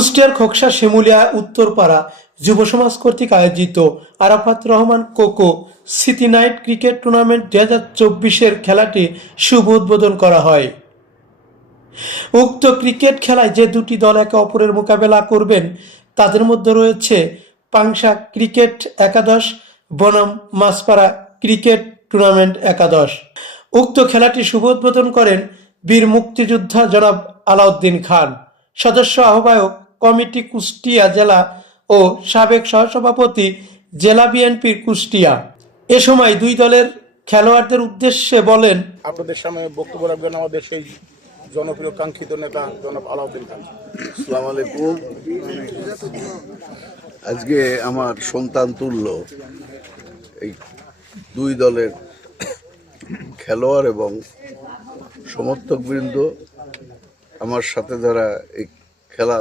কুষ্টিয়ার খোকসা শিমুলিয়া উত্তরপাড়া যুব সমাজ কর্তৃক আয়োজিত Arafat Rahman Koko city night cricket tournament দু হাজার চব্বিশের খেলাটি শুভ উদ্বোধন করা হয়। উক্ত ক্রিকেট খেলায় যে দুটি দল একে অপরের মোকাবেলা করবেন, তাদের মধ্যে রয়েছে পাংশা ক্রিকেট একাদশ, বনাম মাসপাড়া ক্রিকেট টুর্নামেন্ট একাদশ। উক্ত খেলাটি শুভ উদ্বোধন করেন বীর মুক্তিযোদ্ধা জনাব আলাউদ্দিন খান। সদস্য আহ্বায়ক কমিটি কুষ্টিয়া জেলা ও সাবেক সহসভাপতি জেলা বিএনপির কুষ্টিয়া। এ সময় দুই দলের খেলোয়াড়দের উদ্দেশ্যে বলেন আপনাদের সামনে বক্তব্য রাখবেন আমাদের সেই জনপ্রিয় কাঙ্ক্ষিত নেতা জনাব আলাউদ্দিন খান। আসসালামু আলাইকুম। আজকে আমার সন্তান তুল্য এই দুই দলের খেলোয়াড় এবং সমর্থকবৃন্দ আমার সাথে যারা এই খেলা